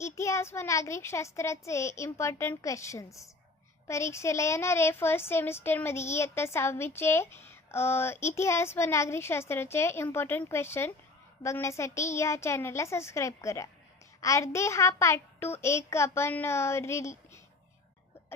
इतिहास व नागरिकशास्त्राचे important questions परीक्षेला येणारे फर्स्ट सेमिस्टरमध्ये इयत्ता सहावीचे इतिहास व नागरिकशास्त्राचे इम्पॉर्टंट क्वेश्चन बघण्यासाठी या चॅनलला सबस्क्राईब करा. अर्धे हा पार्ट टू एक आपण रिल रील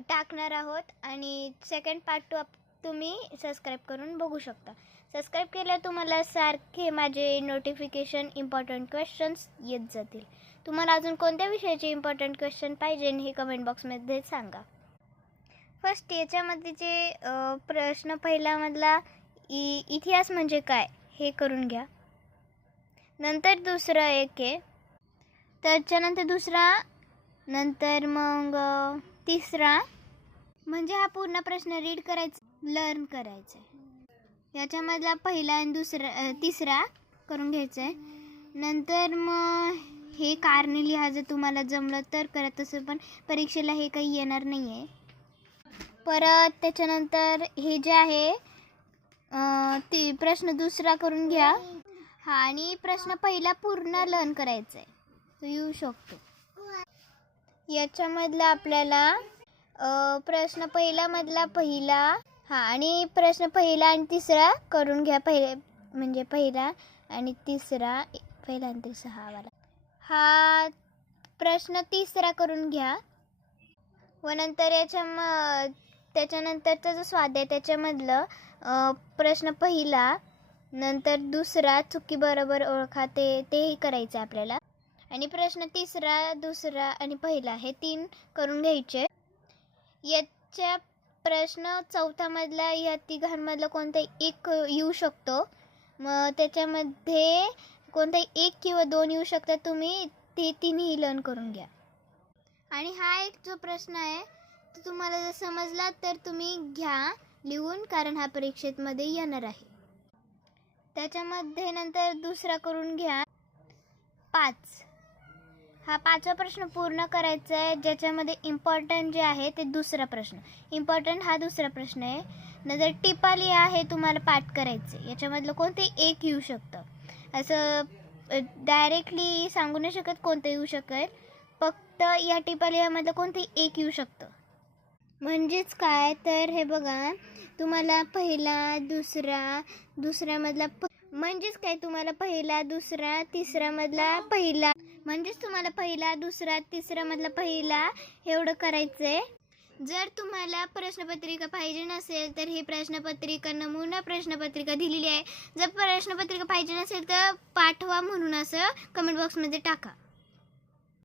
टाकणार आहोत आणि सेकंड पार्ट टू आप तुम्ही सबस्क्राईब करून बघू शकता. सबस्क्राईब केल्यावर तुम्हाला सारखे माझे नोटिफिकेशन इम्पॉर्टंट क्वेश्चन्स येत जातील. तुम्हाला अजून कोणत्या विषयाचे इम्पॉर्टंट क्वेश्चन पाहिजे हे कमेंट बॉक्समध्ये सांगा. फर्स्ट याच्यामध्ये जे प्रश्न पहिल्यामधला इ इतिहास म्हणजे काय? हे करून घ्या. नंतर दुसरं एक आहे. त्याच्यानंतर दुसरा नंतर मग तिसरा. म्हणजे हा पूर्ण प्रश्न रीड करायचा. लर्न करायचं आहे याच्यामधला पहिला आणि दुसरा तिसरा करून घ्यायचा आहे नंतर मग हे कारणे लिहा जर तुम्हाला जमलं तर करा तसं पण परीक्षेला हे काही येणार नाही आहे परत त्याच्यानंतर हे जे आहे ते प्रश्न दुसरा करून घ्या. हा आणि प्रश्न पहिला पूर्ण लर्न करायचा आहे तो येऊ शकतो. याच्यामधला आपल्याला प्रश्न पहिलामधला पहिला हां आणि प्रश्न पहिला आणि तिसरा करून घ्या. पहिले म्हणजे पहिला आणि तिसरा पहिला आणि तिसरा हा वाला. हा प्रश्न तिसरा करून घ्या. व नंतर याच्या म त्याच्यानंतरचा जो स्वाद आहे त्याच्यामधलं प्रश्न पहिला नंतर दुसरा चुकी बरोबर ओळखा ते तेही करायचं आहे आपल्याला. आणि प्रश्न तिसरा दुसरा आणि पहिला हे तीन करून घ्यायचे. याच्या प्रश्न चौथ्यामधला या तिघांमधला कोणताही एक येऊ शकतो? मग त्याच्यामध्ये कोणताही एक किंवा दोन येऊ शकतात तुम्ही ते तिन्ही लर्न करून घ्या. आणि हा एक जो प्रश्न आहे तो तुम्हाला जर समजला तर तुम्ही घ्या लिहून कारण हा परीक्षेमध्ये येणार आहे. त्याच्यामध्ये नंतर दुसरा करून घ्या. पाच. हा पाचवा प्रश्न पूर्ण करायचा आहे. ज्याच्यामध्ये इम्पॉर्टंट जे आहे ते दुसरा प्रश्न. इम्पॉर्टंट हा दुसरा प्रश्न आहे. नंतर टिपाली आहे तुम्हाला पाठ करायचे. याच्यामधलं कोणते एक येऊ शकतं? असं डायरेक्टली सांगू नाही शकत कोणतं येऊ शकेल फक्त या टिपालियामधलं कोणते एक येऊ शकतं? म्हणजेच काय? तर हे बघा तुम्हाला पहिला दुसरा दुसऱ्यामधला प म्हणजेच काय? तुम्हाला पहिला दुसरा तिसऱ्यामधला पहिला. म्हणजेच तुम्हाला पहिला दुसरा तिसऱ्यामधला पहिला एवढं करायचं आहे जर तुम्हाला प्रश्नपत्रिका पाहिजे नसेल तर ही प्रश्नपत्रिका नमुना प्रश्नपत्रिका दिलेली आहे. जर प्रश्नपत्रिका पाहिजे नसेल तर पाठवा म्हणून असं कमेंट बॉक्समध्ये टाका.